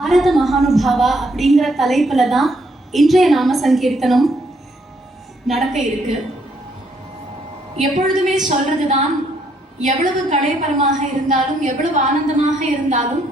பாரத மகானுபாவா அப்படிங்கிற தலைப்புல தான் இன்றைய நாம சங்கீர்த்தனம் நடக்க இருக்கு. எப்பொழுதுமே சொல்றதுதான், எவ்வளவு கலைப்பரமாக இருந்தாலும் எவ்வளவு ஆனந்தமாக இருந்தாலும்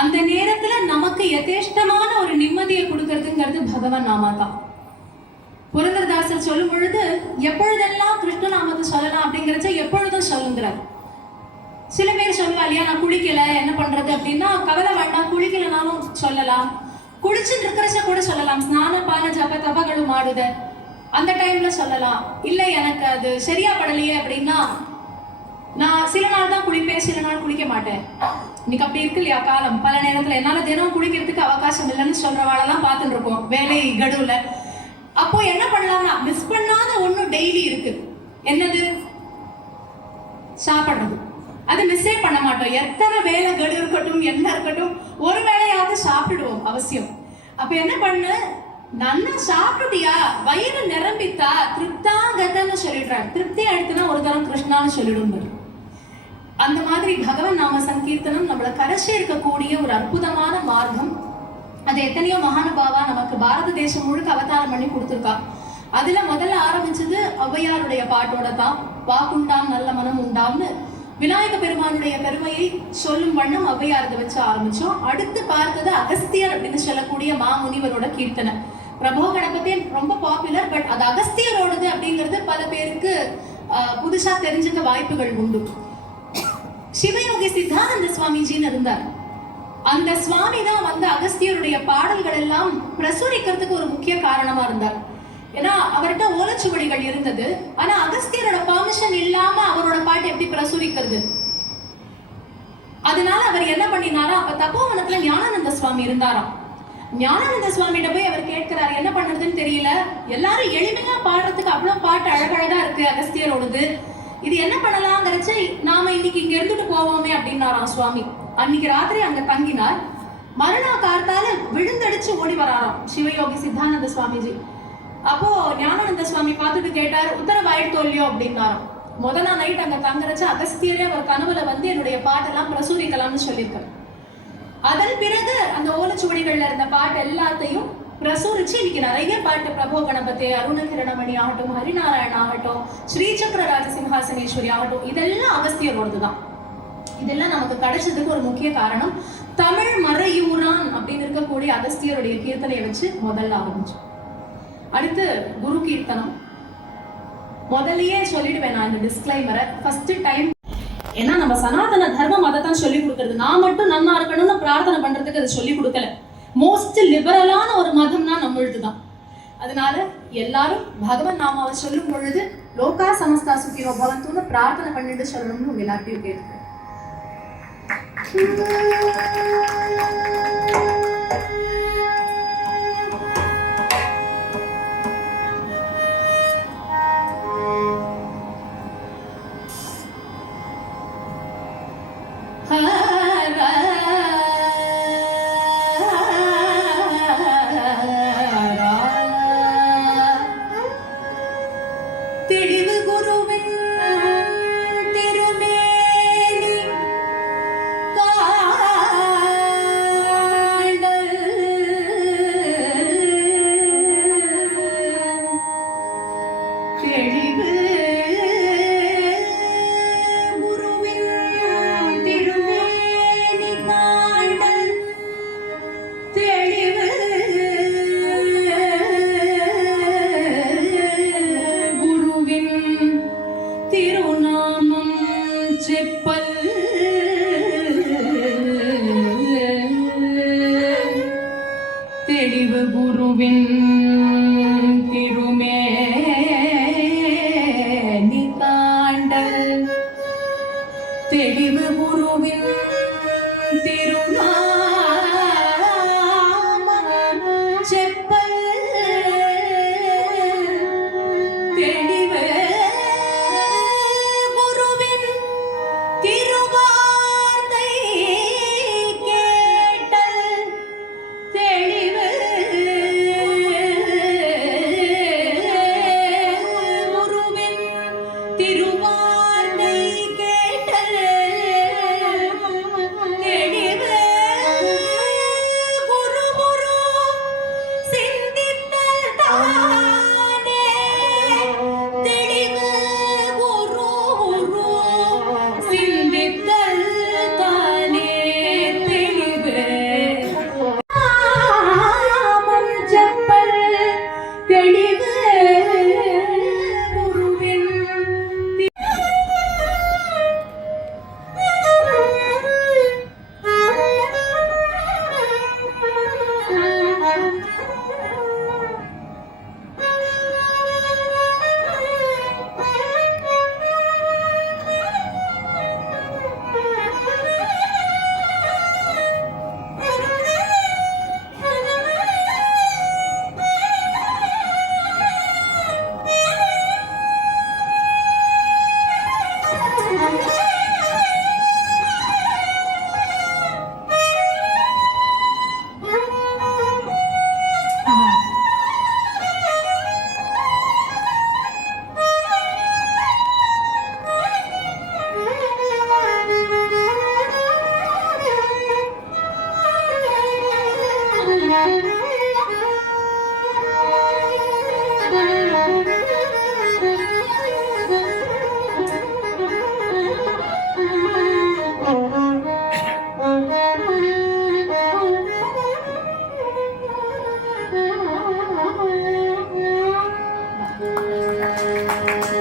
அந்த நேரத்துல நமக்கு யதேஷ்டமான ஒரு நிம்மதியை கொடுக்கறதுங்கிறது பகவான் நாமா தான். புரந்தரதாசர் சொல்லும் பொழுது எப்பொழுதெல்லாம் கிருஷ்ண நாமத்தை சொல்லலாம் அப்படிங்கிறச்ச எப்பொழுதும் சொல்லுங்கிறார். சில பேர் சொல்லுவா இல்லையா, நான் குளிக்கல என்ன பண்றது அப்படின்னா, கவலை வேண்டாம், குளிக்கலனாலும் சொல்லலாம், குளிச்சுட்டு இருக்கிறச்ச கூட சொல்லலாம். ஸ்நான பான ஜப தபகளும் ஆடுத அந்த டைம்ல சொல்லலாம். இல்லை எனக்கு அது சரியா படலையே அப்படின்னா, நான் சில நாள் தான் குளிப்பேன், சில நாள் குளிக்க மாட்டேன். இன்னைக்கு அப்படி இருக்கு இல்லையா காலம். பல நேரத்துல என்னால தினம் குளிக்கிறதுக்கு அவகாசம் இல்லைன்னு சொல்றவாளெல்லாம் பார்த்துட்டு இருக்கோம் வேலை கடுவுல. அப்போ என்ன பண்ணலாம்னா, மிஸ் பண்ணாத ஒண்ணு டெய்லி இருக்கு. என்னது? சாப்பிடுறது. அது மிஸ்ஸே பண்ண மாட்டோம். எத்தனை வேலை கடு இருக்கட்டும் என்ன இருக்கட்டும், ஒரு வேளையாவது சாப்பிடுவோம் அவசியம். அப்ப என்ன பண்ணு, நல்லா சாப்பிட்டியா, வயிறு நிரம்பித்தா, திருப்தாங்கன்னு சொல்லிடுறாரு. திருப்தி அடுத்துனா ஒரு தரம் கிருஷ்ணான்னு சொல்லிடும். அந்த மாதிரி பகவான் நாம சங்கீர்த்தனம் நம்மள கரைச்சி இருக்கக்கூடிய ஒரு அற்புதமான மார்க்கம். அது எத்தனையோ மகானுபாவா நமக்கு பாரத தேசம் முழுக்க அவதாரம் பண்ணி கொடுத்துருக்கா. அதுல முதல்ல ஆரம்பிச்சது ஔவையாருடைய பாட்டோட தான். வாக்குண்டாம் நல்ல மனம் உண்டாம்னு விநாயக பெருமானுடைய பெருமையை சொல்லும் வண்ணம் ஔவையாரதை வச்சு ஆரம்பிச்சோம். அடுத்து பார்த்தது அகஸ்தியர் அப்படின்னு சொல்லக்கூடிய மாமுனிவரோட கீர்த்தனை. பிரபோ கணபதி ரொம்ப பாப்புலர், பட் அது அகஸ்தியரோடது அப்படிங்கிறது பல பேருக்கு புதுசா தெரிஞ்சுக்க வாய்ப்புகள் உண்டு. சிவயோகி சித்தானந்த சுவாமிஜின்னு இருந்தார். அந்த சுவாமி தான் வந்து அகஸ்தியருடைய பாடல்கள் எல்லாம் பிரசுரிக்கிறதுக்கு ஒரு முக்கிய காரணமா இருந்தார். ஏன்னா அவர்கிட்ட ஓலைச்சுவடிகள் இருந்தது, ஆனா அகஸ்தியரோட பர்மிஷன் இல்லாம அவரோட பாட்டு எப்படி பிரசுரிக்கிறது? அதனால அவர் என்ன பண்ணினாரா, அப்ப தபோவனத்துல ஞானானந்த சுவாமி இருந்தாராம். ஞானானந்த சுவாமியிட போய் அவர் கேட்கிறாரு, என்ன பண்றதுன்னு தெரியல, எல்லாரும் எளிமையா பாடுறதுக்கு அவ்வளவு பாட்டு அழகழகா இருக்கு அகஸ்தியரோடது, இது என்ன பண்ணலாங்கிறச்சு நாம இன்னைக்கு இங்க இருந்துட்டு போவோமே அப்படின்னாராம் சுவாமி. அன்னைக்கு ராத்திரி அங்க தங்கினார். மறுநா கார்த்தால விழுந்தடிச்சு ஓடி வராராம் சிவயோகி சித்தானந்த சுவாமிஜி. அப்போ ஞானானந்த சுவாமி பார்த்துட்டு கேட்டார், உத்தரவாயிட்டு இல்லையோ அப்படின்னாராம். முதல் நைட் அங்க தங்குறச்ச அகஸ்தியரே அவர் கனவுல வந்து என்னுடைய பாட்டெல்லாம் பிரசுரிக்கலாம்னு சொல்லியிருக்காரு. அதன் பிறகு அந்த ஓலைச்சுவடிகள்ல இருந்த பாட்டு எல்லாத்தையும் பிரசுரிச்சு இன்னைக்கு நிறைய பாட்டு, பிரபோ கணபதி, அருணகிரணமணி ஆகட்டும், ஹரிநாராயண ஆகட்டும், ஸ்ரீசக்கர ராஜசிம்ஹாசனேஸ்வரி ஆகட்டும், இதெல்லாம் அகஸ்தியரோடதுதான். இதெல்லாம் நமக்கு கிடைச்சதுக்கு ஒரு முக்கிய காரணம் தமிழ் மறையூரான் அப்படின்னு இருக்கக்கூடிய அகஸ்தியருடைய கீர்த்தனையை வச்சு முதல்ல ஆரம்பிச்சோம். அடுத்து குரு கீர்த்தனம். முதல்லயே சொல்லிடுவேன் நான் இந்த டிஸ்க்ளைமரை, ஃபர்ஸ்ட் டைம். ஏன்னா நம்ம சனாதன தர்மம் அதை தான் சொல்லி கொடுக்கறது. நான் மட்டும் நன்னா இருக்கணும்னு பிரார்த்தனை பண்றதுக்கு அதை சொல்லி கொடுக்கல. மோஸ்ட் லிபரலான ஒரு மதம்னா நம்மளுதுதான். அதனால எல்லாரும் பகவன் நாமாவை சொல்லும் பொழுது லோகா சமஸ்தா சுகினோ பவந்துன்னு பிரார்த்தனை பண்ணிட்டு சொல்லணும்னு உங்க எல்லாத்தையும் கேட்கிறேன். தெளிவு குருவின் திருமேனி காண்டல், தெளிவு குருவின் திருமேனி காண்டல், தெளிவு திருநாமம் செப்பல், தெளிவு குருவின் திருமேனி காண்டல், தெளிவு குருவின் திருநாமம் செப்பல், தெளிவு திருவார்த்தை கேட்டல், தெளிவு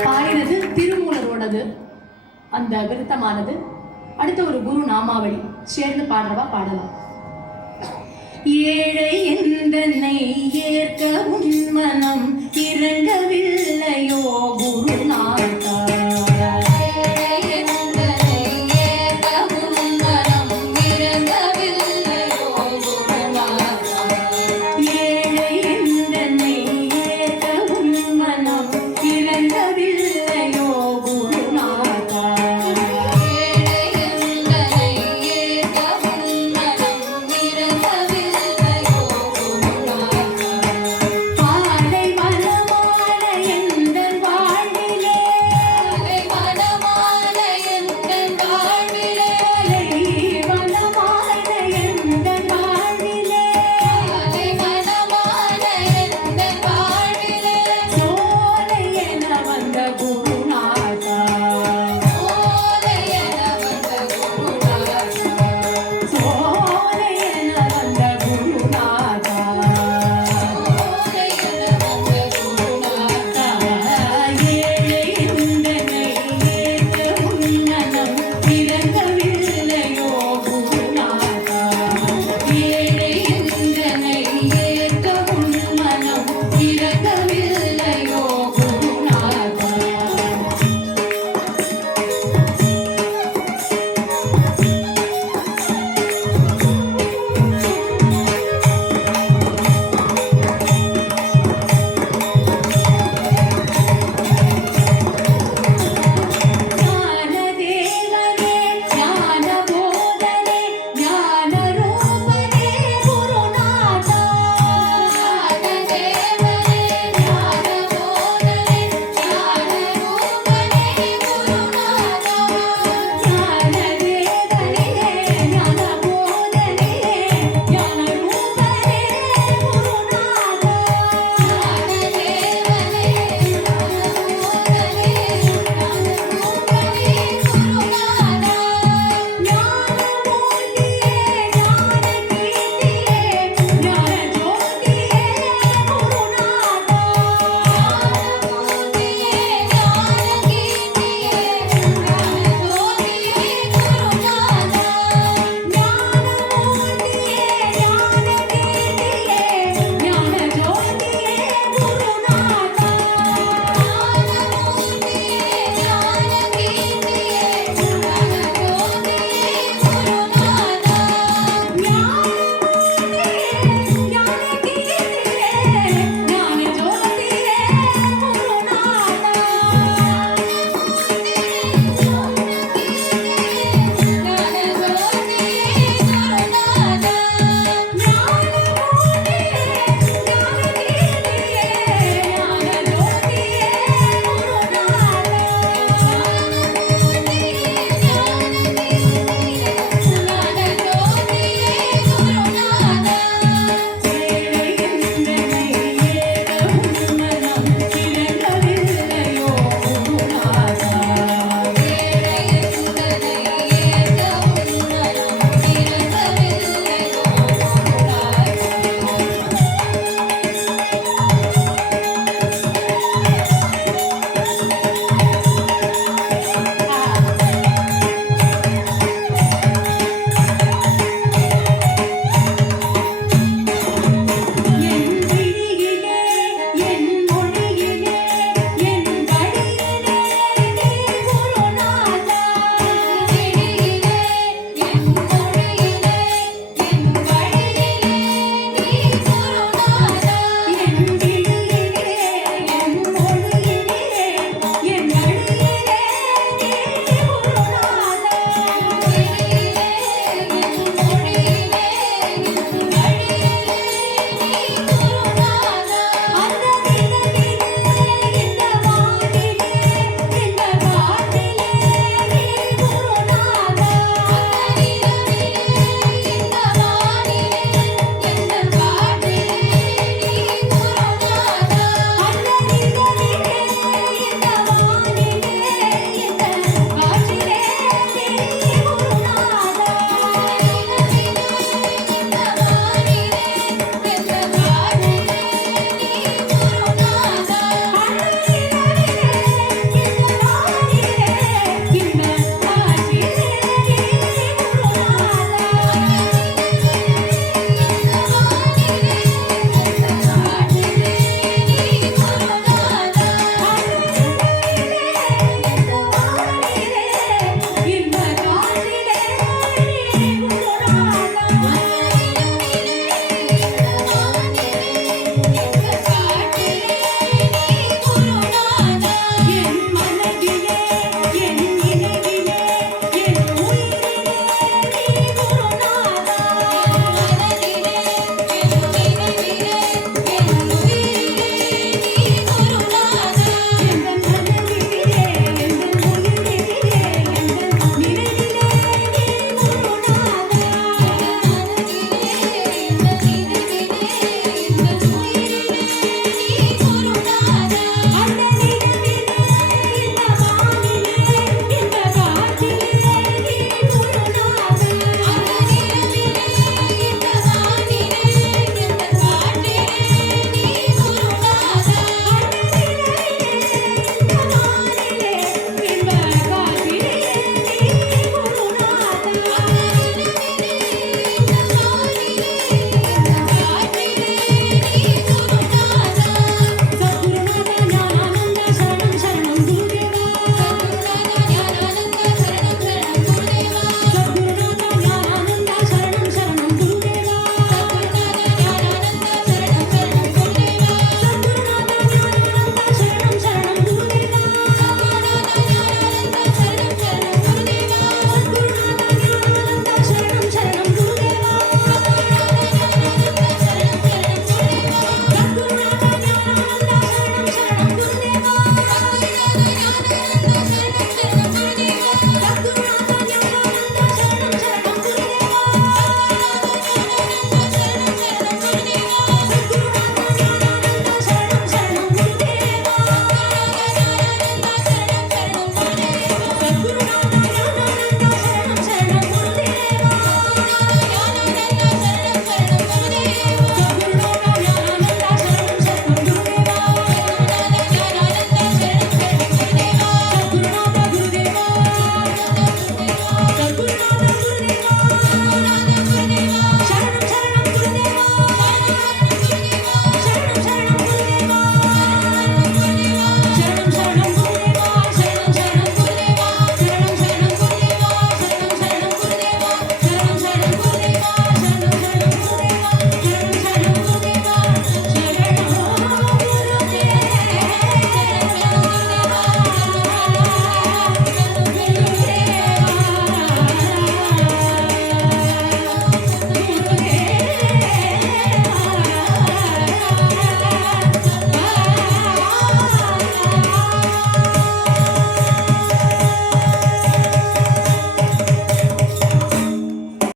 பாடினது திருமூலரோடது அந்த விருத்தமானது. அடுத்த ஒரு குரு நாமாவளி சேர்ந்து பாடுறவா பாடலாம். ஏழை எந்தனை ஏற்க உன்மனம்